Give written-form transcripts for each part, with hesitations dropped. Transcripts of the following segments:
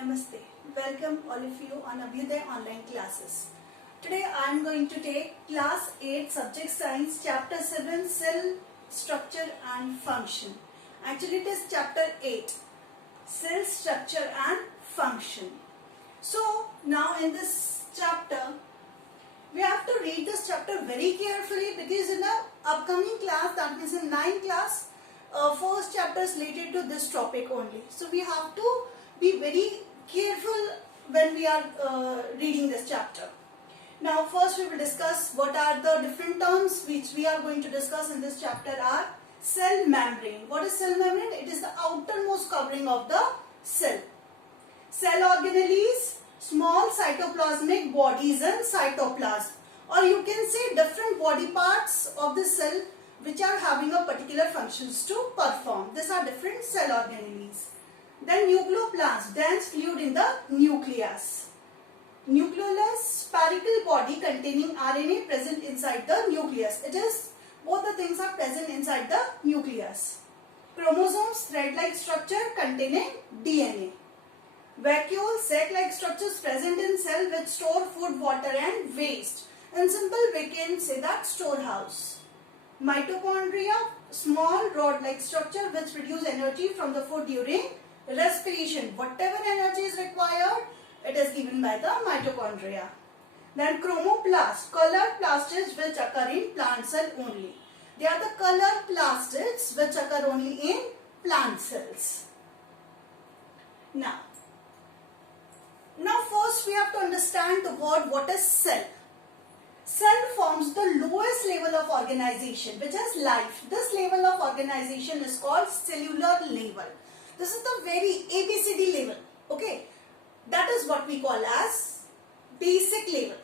Namaste. Welcome all of you on Abhyuday online classes. Today I am going to take class 8 subject science chapter 7 cell structure and function. Actually it is chapter 8 cell structure and function. So now in this chapter we have to read this chapter very carefully because in the upcoming class, that means in 9th class, first chapter is related to this topic only. So we have to be very careful when we are reading this chapter. Now first we will discuss what are the different terms which we are going to discuss in this chapter are cell membrane. What is cell membrane? It is the outermost covering of the cell. Cell organelles, small cytoplasmic bodies and cytoplasm, or you can say different body parts of the cell which are having a particular functions to perform. These are different cell organelles. Then nucleoplast, dense fluid in the nucleus. Nucleolus, spherical body containing RNA present inside the nucleus. It is, both the things are present inside the nucleus. Chromosomes, thread-like structure containing DNA. Vacuole, sac-like structures present in cell which store food, water and waste. In simple, we can say that storehouse. Mitochondria, small rod-like structure which produce energy from the food during respiration. Whatever energy is required, it is given by the mitochondria. Then chromoplast, colored plastids which occur in plant cell only. They are the colored plastids which occur only in plant cells. Now first we have to understand the word what is cell. Cell forms the lowest level of organization which is life. This level of organization is called cellular level. This is the very ABCD level. Okay, that is what we call as basic level.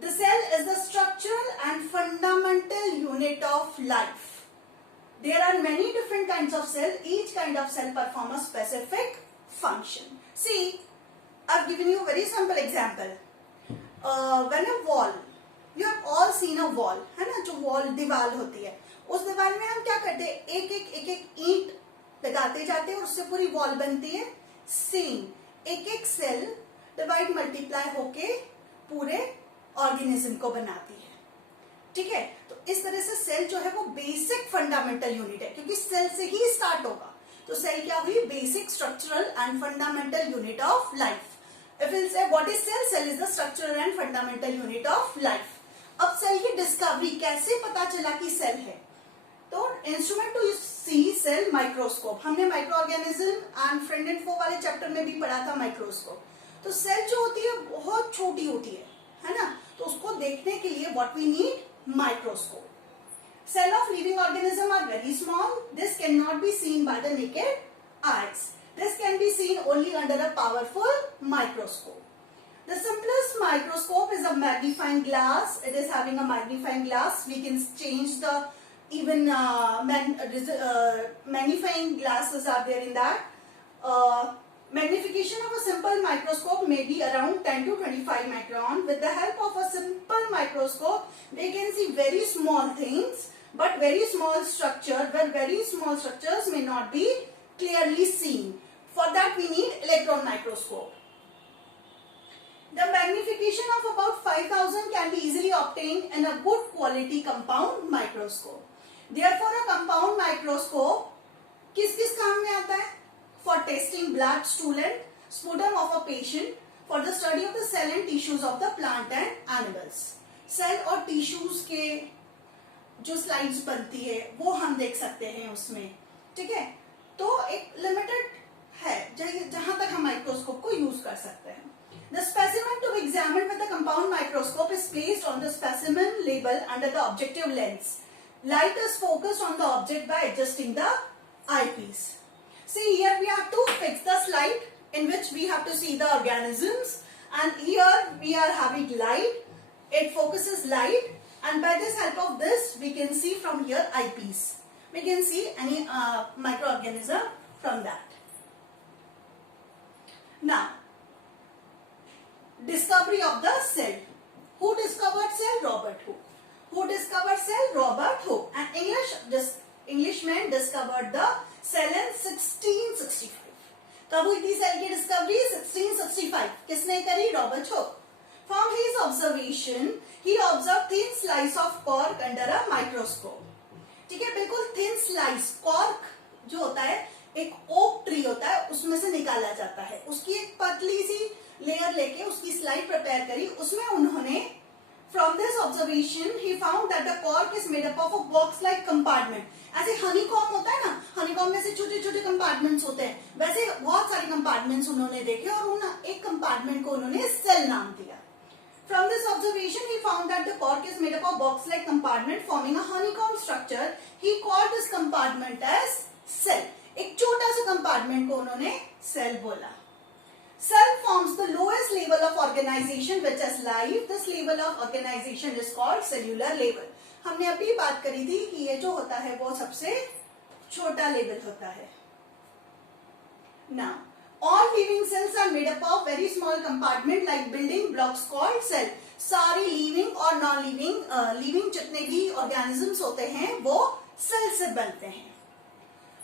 The cell is the structural and fundamental unit of life. There are many different kinds of cell. Each kind of cell perform a specific function. See, I've given you a very simple example. When a wall, you have all seen a wall, है ना, जो wall दीवार होती है, उस दीवार में हम क्या करते हैं, एक एक ईंट लगाते जाते हैं और उससे पूरी वॉल बनती है. सेम एक एक सेल डिवाइड मल्टीप्लाई होके पूरे ऑर्गेनिज्म को बनाती है. ठीक है, तो इस तरह से सेल जो है वो बेसिक फंडामेंटल यूनिट है, क्योंकि सेल से ही स्टार्ट होगा. तो सेल क्या हुई? Basic structural and fundamental unit of life. If we'll say what is cell? Cell is the structural and fundamental unit of life. अब सेल की डिस्कवरी कैसे पता चला कि सेल है? तो instrument to see cell microscope. हमने microorganism and friend and foe वाले चैप्टर में भी पढ़ा था माइक्रोस्कोप. तो सेल जो होती है बहुत छोटी होती है ना, तो उसको देखने के लिए what we need? Microscope. Cell of living organism are very small. This cannot be seen by the naked eyes. This can be seen only under a powerful microscope. The simplest microscope is a magnifying glass. It is having a magnifying glass. We can change the even magnifying glasses are there in that. Magnification of a simple microscope may be around 10 to 25 micron. With the help of a simple microscope, they can see very small things, but very small structure, where very small structures may not be clearly seen. For that we need electron microscope. The magnification of about 5000 can be easily obtained in a good quality compound microscope. Therefore, a compound microscope किस काम में आता है? For testing blood, stool and sputum of a patient, for the study of the cell and tissues of the plant and animals. Cell और tissues के जो slides बनती है वो हम देख सकते हैं उसमें. ठीक है, तो एक लिमिटेड है जहां तक हम माइक्रोस्कोप को यूज कर सकते हैं. The specimen to be examined with the compound microscope is placed on the specimen label under the objective lens. Light is focused on the object by adjusting the eyepiece. See, here we have to fix the slide in which we have to see the organisms, and here we are having light. It focuses light, and by this help of this we can see from here eyepiece. We can see any microorganism from that. Now, discovery of the cell. Who discovered cell? Robert Hooke. Who discovered cell? Robert Hooke. An Englishman discovered the cell in 1665. कब हुई थी cell की discovery? 1665. किसने करी? Robert Hooke. From his observation, he observed thin slice of cork under a microscope. ठीक है, बिल्कुल thin slice. cork जो होता है एक ओक ट्री होता है, उसमें से निकाला जाता है. उसकी एक पतली सी लेयर लेके उसकी स्लाइड प्रिपेयर करी. उसमें उन्होंने From this observation, he found that the cork is made up of a box-like compartment. ऐसे honeycomb होता है ना, honeycomb में से छोटे छोटे compartments होते हैं, वैसे बहुत सारे compartments उन्होंने देखे और उन एक compartment को उन्होंने cell नाम दिया. From this observation, he found that the cork is made up of box-like compartment forming a honeycomb structure. He called this compartment as cell. एक छोटा सा compartment को उन्होंने cell बोला. Cell forms the lowest level of organization which is life. This level of organization is called cellular level. हमने अभी बात करी थी कि ये जो होता है वो सबसे छोटा लेवल होता है. Now, all living cells are made up of very small compartment like building blocks called cell. सारी living और non-living living जितने भी organisms होते हैं वो cell से बनते हैं.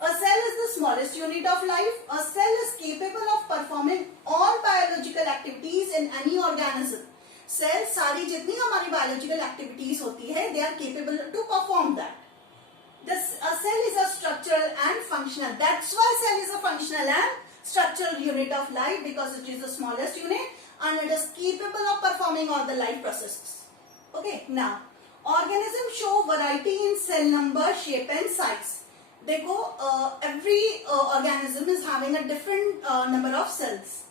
A cell is the smallest unit of life. A cell is capable of performing all biological activities in any organism. Cell सारी जितनी हमारी biological activities होती है, they are capable to perform that. A cell is a structural and functional. That's why cell is a functional and structural unit of life because it is the smallest unit and it is capable of performing all the life processes. Okay, now organisms show variety in cell number, shape and size. देखो every organism is having a different number of cells.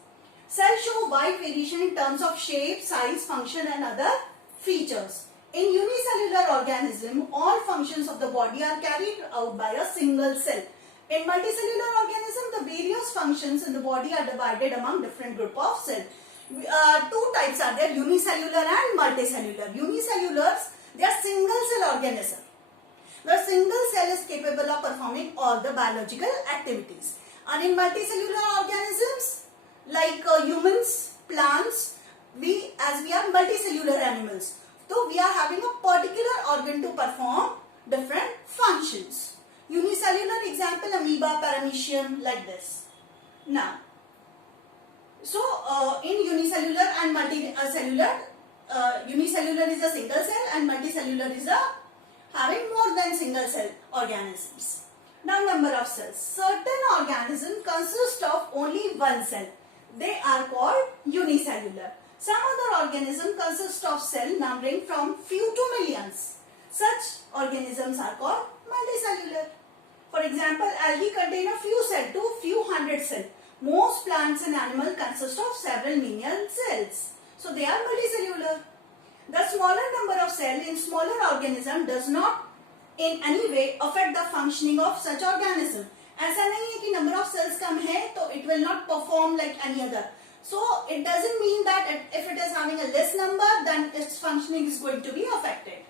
Cells show wide variation in terms of shape, size, function and other features. In unicellular organism, all functions of the body are carried out by a single cell. In multicellular organism, the various functions in the body are divided among different group of cells. Two types are there, unicellular and multicellular. Unicellulars, they are single cell organism. The single cell is capable of performing all the biological activities. And in multicellular organisms like humans, plants, we are multicellular animals. So we are having a particular organ to perform different functions. Unicellular example amoeba, paramecium, like this. Now, so in unicellular and multicellular, unicellular is a single cell and multicellular is a having more than single cell organisms. Now number of cells. Certain organisms consist of only one cell. They are called unicellular. Some other organisms consist of cell numbering from few to millions. Such organisms are called multicellular. For example, algae contain a few cells to few hundred cells. Most plants and animals consist of several million cells. So they are multicellular. The smaller number of cells in smaller organism does not in any way affect the functioning of such organism. ऐसा नहीं है कि number of cells कम है तो it will not perform like any other. So it doesn't mean that if it is having a less number then its functioning is going to be affected.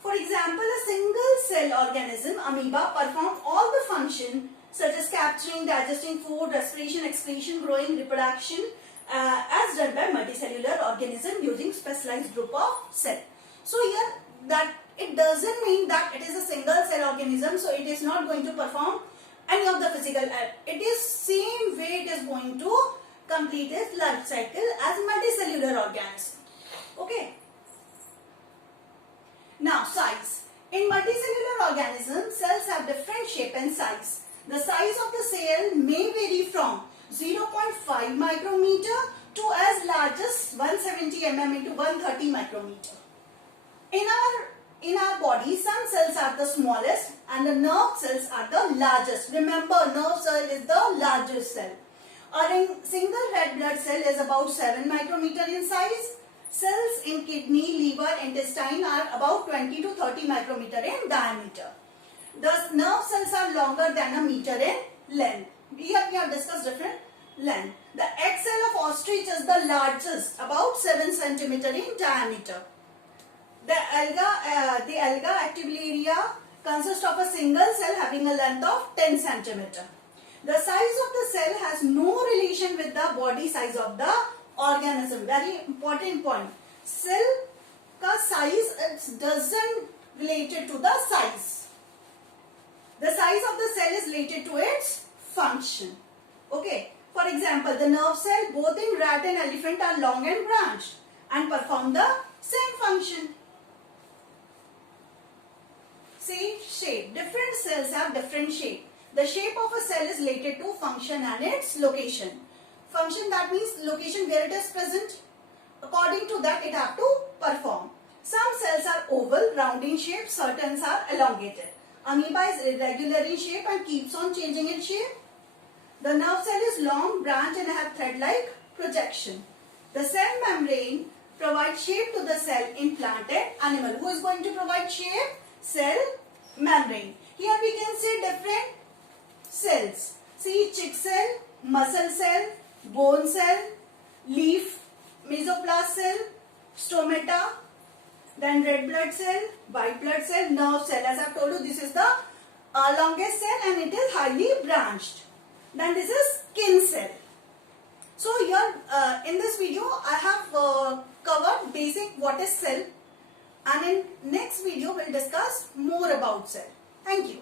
For example, a single cell organism, amoeba, perform all the functions such as capturing, digesting food, respiration, excretion, growing, reproduction as done by multicellular organism using specialized group of cell. So here that it doesn't mean that it is a single cell organism, so it is not going to perform any of the physical act. It is same way it is going to complete its life cycle as multicellular organism. Okay. Now size. In multicellular organisms, cells have different shape and size. The size of the cell may vary from 0.5 micrometer to as large as 170 mm into 130 micrometer. In our body, some cells are the smallest and the nerve cells are the largest. Remember, nerve cell is the largest cell. A single red blood cell is about 7 micrometer in size. Cells in kidney, liver, intestine are about 20 to 30 micrometer in diameter. The nerve cells are longer than a meter in length. Here we have discussed different length. The egg cell of ostrich is the largest, about 7 centimeter in diameter. The alga activularia consists of a single cell having a length of 10 centimeter. The size of the cell has no relation with the body size of the organism. Very important point. Cell ka size doesn't related to the size. The size of the cell is related to its function. Okay. For example, the nerve cell both in rat and elephant are long and branched and perform the same function. See, shape. Different cells have different shape. The shape of a cell is related to function and its location. Function, that means location where it is present. According to that, it have to perform. Some cells are oval, round in shape. Certain are elongated. Amoeba is irregular in shape and keeps on changing its shape. The nerve cell is long, branch and have thread-like projection. The cell membrane provides shape to the cell in plant and animal. Who is going to provide shape? Cell membrane. Here we can see different cells. See, chick cell, muscle cell, bone cell, leaf, mesoblast cell, stomata, then red blood cell, white blood cell, nerve cell. As I have told you, this is the longest cell and it is highly branched. Then this is skin cell. So here in this video I have covered basic what is cell, and in next video we'll discuss more about cell. Thank you.